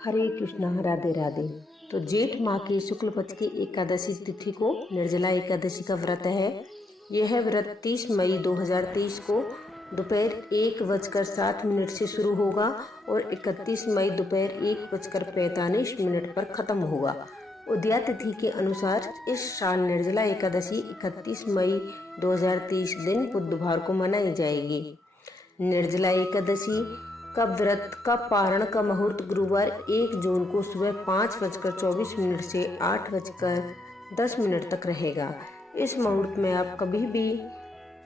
हरे कृष्णा, राधे राधे। तो जेठ माह की शुक्ल पक्ष की एकादशी तिथि को निर्जला एकादशी का व्रत है। यह व्रत 30 मई 2023 को दोपहर 1:07 से शुरू होगा और 31 मई दोपहर 1:45 पर खत्म होगा। उदया तिथि के अनुसार इस साल निर्जला एकादशी 31 मई 2023 दिन बुधवार को मनाई जाएगी। निर्जला एकादशी का व्रत का पारण का मुहूर्त गुरुवार 1 जून को सुबह 5:24 से 8:10 तक रहेगा। इस मुहूर्त में आप कभी भी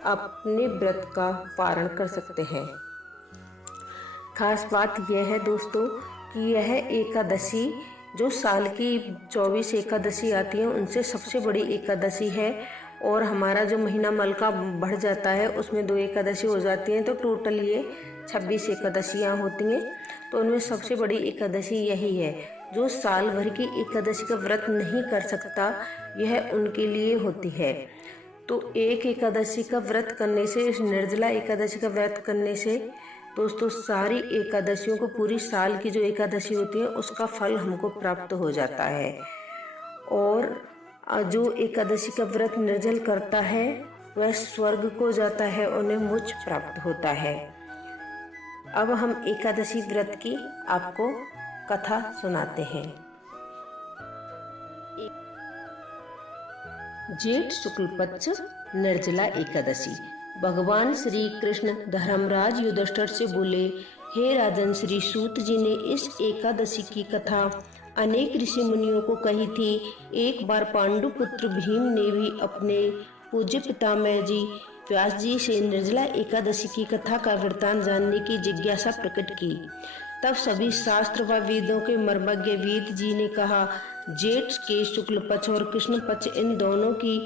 अपने व्रत का पारण कर सकते हैं। खास बात यह है दोस्तों कि यह एकादशी जो साल की 24 एकादशी आती है उनसे सबसे बड़ी एकादशी है और हमारा जो महीना मल का बढ़ जाता है उसमें 2 एकादशी हो जाती हैं, तो टोटल ये 26 एकादशियाँ होती हैं। तो उनमें सबसे बड़ी एकादशी यही है। जो साल भर की एकादशी का व्रत नहीं कर सकता, यह उनके लिए होती है। तो एक एकादशी का व्रत करने से, इस निर्जला एकादशी का व्रत करने से दोस्तों सारी एकादशियों को, पूरी साल की जो एकादशी होती है उसका फल हमको प्राप्त हो जाता है। और जो एकादशी का व्रत निर्जल करता है वह स्वर्ग को जाता है, उन्हें मोक्ष प्राप्त होता है। अब हम एकादशी व्रत की आपको कथा सुनाते हैं। जेठ शुक्ल पक्ष निर्जला एकादशी। भगवान श्री कृष्ण धर्मराज युधिष्ठिर से बोले, हे राजन, श्री सूत जी ने इस एकादशी की कथा अनेक ऋषि मुनियों को कही थी। एक बार पांडु पुत्र भीम ने भी अपने पूज्य पितामह जी व्यास जी से निर्जला एकादशी की कथा का वृत्तांत जानने की जिज्ञासा प्रकट की। तब सभी शास्त्र व वेदों के मर्मज्ञ वेद जी ने कहा, जेठ के शुक्ल पक्ष और कृष्ण पक्ष इन दोनों की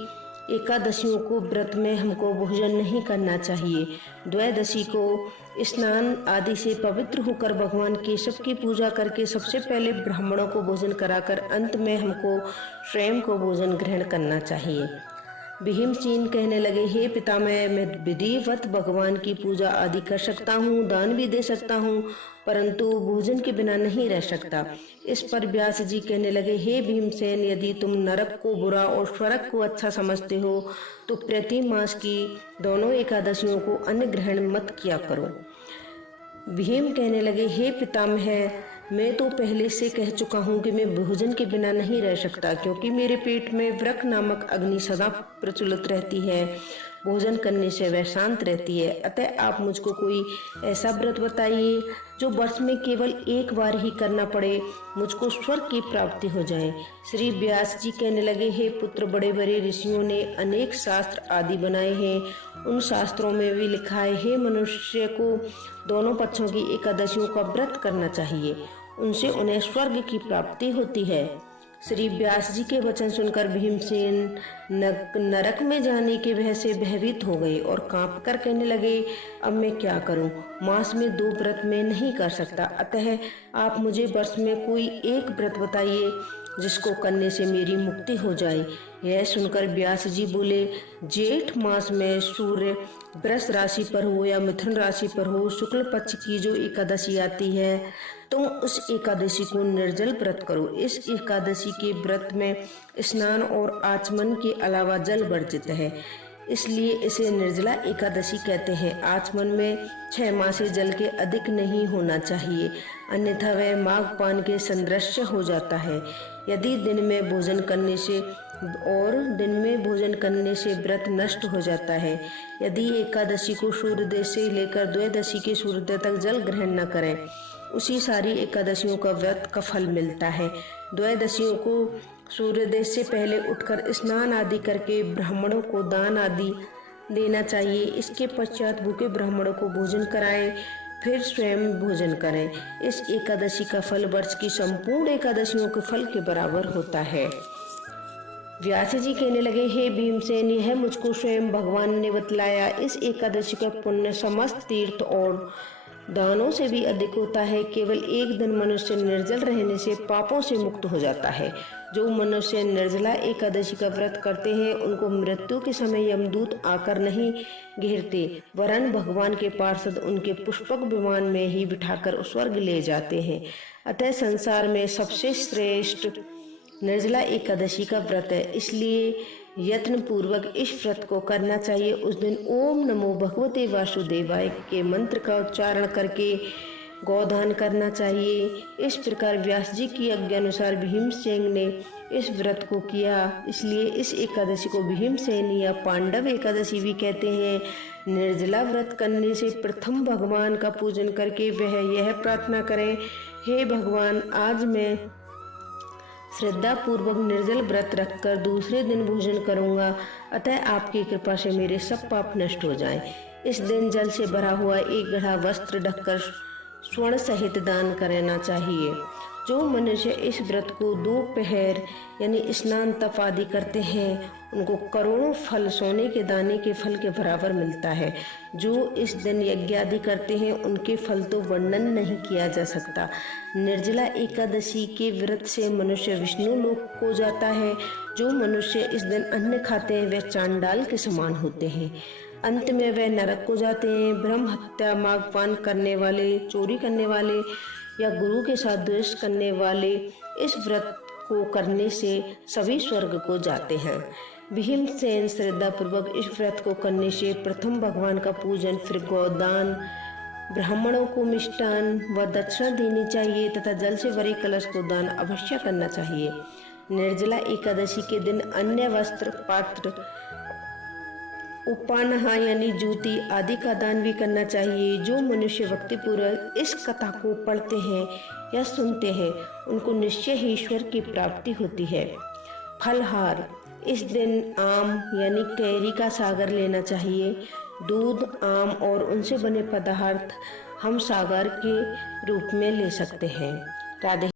एकादशियों को व्रत में हमको भोजन नहीं करना चाहिए। द्वादशी को स्नान आदि से पवित्र होकर भगवान केशव की पूजा करके सबसे पहले ब्राह्मणों को भोजन कराकर अंत में हमको स्वयं को भोजन ग्रहण करना चाहिए। भीमसेन कहने लगे, हे पितामह, मैं विधिवत भगवान की पूजा आदि कर सकता हूँ, दान भी दे सकता हूँ, परंतु भोजन के बिना नहीं रह सकता। इस पर व्यास जी कहने लगे, हे भीमसेन, यदि तुम नरक को बुरा और स्वर्ग को अच्छा समझते हो तो प्रति मास की दोनों एकादशियों को अन्न ग्रहण मत किया करो। भीम कहने लगे, हे पितामह, मैं तो पहले से कह चुका हूँ कि मैं भोजन के बिना नहीं रह सकता, क्योंकि मेरे पेट में वृक नामक अग्नि सदा प्रज्वलित रहती है। भोजन करने से वह शांत रहती है। अतः आप मुझको कोई ऐसा व्रत बताइए जो वर्ष में केवल एक बार ही करना पड़े, मुझको स्वर्ग की प्राप्ति हो जाए। श्री व्यास जी कहने लगे, हे पुत्र, बड़े बड़े ऋषियों ने अनेक शास्त्र आदि बनाए हैं। उन शास्त्रों में भी लिखा है, हे मनुष्य को दोनों पक्षों की एकादशियों का व्रत करना चाहिए, उनसे उन्हें स्वर्ग की प्राप्ति होती है। श्री व्यास जी के वचन सुनकर भीमसेन नरक में जाने के भय से भयभीत हो गए और कांप कर कहने लगे, अब मैं क्या करूं? मास में 2 व्रत में नहीं कर सकता, अतः आप मुझे वर्ष में कोई एक व्रत बताइए जिसको करने से मेरी मुक्ति हो जाए। यह सुनकर व्यास जी बोले, जेठ मास में सूर्य वृष राशि पर हो या मिथुन राशि पर हो, शुक्ल पक्ष की जो एकादशी आती है, तुम उस एकादशी को निर्जल व्रत करो। इस एकादशी के व्रत में स्नान और आचमन के अलावा जल वर्जित है, इसलिए इसे निर्जला एकादशी कहते हैं। आचमन में 6 माह से जल के अधिक नहीं होना चाहिए, अन्यथा वह माघ पान के सदृश हो जाता है। यदि दिन में भोजन करने से व्रत नष्ट हो जाता है। यदि एकादशी को सूर्योदय से लेकर द्वादशी के सूर्योदय तक जल ग्रहण न करें, उसी सारी एकादशियों का व्रत का फल मिलता है। द्वादशियों को सूर्योदय से पहले उठकर स्नान आदि करके ब्राह्मणों को दान आदि देना चाहिए। इसके पश्चात भूखे ब्राह्मणों को भोजन कराएं, फिर स्वयं भोजन करें। इस एकादशी का फल वर्ष की संपूर्ण एकादशियों के फल के बराबर होता है। व्यास जी कहने लगे, हे भीमसेन, यह मुझको स्वयं भगवान ने बतलाया। इस एकादशी का पुण्य समस्त तीर्थ और दानों से भी अधिक होता है। केवल एक दिन मनुष्य निर्जल रहने से पापों से मुक्त हो जाता है। जो मनुष्य निर्जला एकादशी का व्रत करते हैं उनको मृत्यु के समय यमदूत आकर नहीं घेरते, वरन भगवान के पार्षद उनके पुष्पक विमान में ही बिठाकर स्वर्ग ले जाते हैं। अतः संसार में सबसे श्रेष्ठ निर्जला एकादशी का व्रत है, इसलिए यत्न पूर्वक इस व्रत को करना चाहिए। उस दिन ओम नमो भगवते वासुदेवाय के मंत्र का उच्चारण करके गोदान करना चाहिए। इस प्रकार व्यास जी की आज्ञानुसार भीमसेन ने इस व्रत को किया, इसलिए इस एकादशी को भीमसेन या पांडव एकादशी भी कहते हैं। निर्जला व्रत करने से प्रथम भगवान का पूजन करके वह यह प्रार्थना करें, हे भगवान, आज मैं श्रद्धा पूर्वक निर्जल व्रत रखकर दूसरे दिन भोजन करूंगा, अतः आपकी कृपा से मेरे सब पाप नष्ट हो जाएं। इस दिन जल से भरा हुआ एक गढ़ा वस्त्र ढककर स्वर्ण सहित दान करना चाहिए। जो मनुष्य इस व्रत को दोपहर यानी स्नान तप आदि करते हैं उनको करोड़ों फल सोने के दाने के फल के बराबर मिलता है। जो इस दिन यज्ञ आदि करते हैं उनके फल तो वर्णन नहीं किया जा सकता। निर्जला एकादशी के व्रत से मनुष्य विष्णु लोक को जाता है। जो मनुष्य इस दिन अन्न खाते हैं वे चांडाल के समान होते हैं, अंत में वे नरक को जाते हैं। ब्रह्म हत्या, मागपान करने वाले, चोरी करने वाले या गुरु के साथ द्वेष करने वाले इस व्रत को करने से सभी स्वर्ग को जाते हैं। भीमसेन श्रद्धा पूर्वक इस व्रत को करने से प्रथम भगवान का पूजन, फिर गोदान, ब्राह्मणों को मिष्टान व दक्षिणा देनी चाहिए तथा जल से भरे कलश को दान अवश्य करना चाहिए। निर्जला एकादशी के दिन अन्य वस्त्र, पात्र, उपानहा यानी जूती आदि का दान भी करना चाहिए। जो मनुष्य भक्तिपूर्वक इस कथा को पढ़ते हैं या सुनते हैं उनको निश्चय ही ईश्वर की प्राप्ति होती है। फलहार, इस दिन आम यानी कैरी का सागर लेना चाहिए। दूध, आम और उनसे बने पदार्थ हम सागर के रूप में ले सकते हैं। राधे।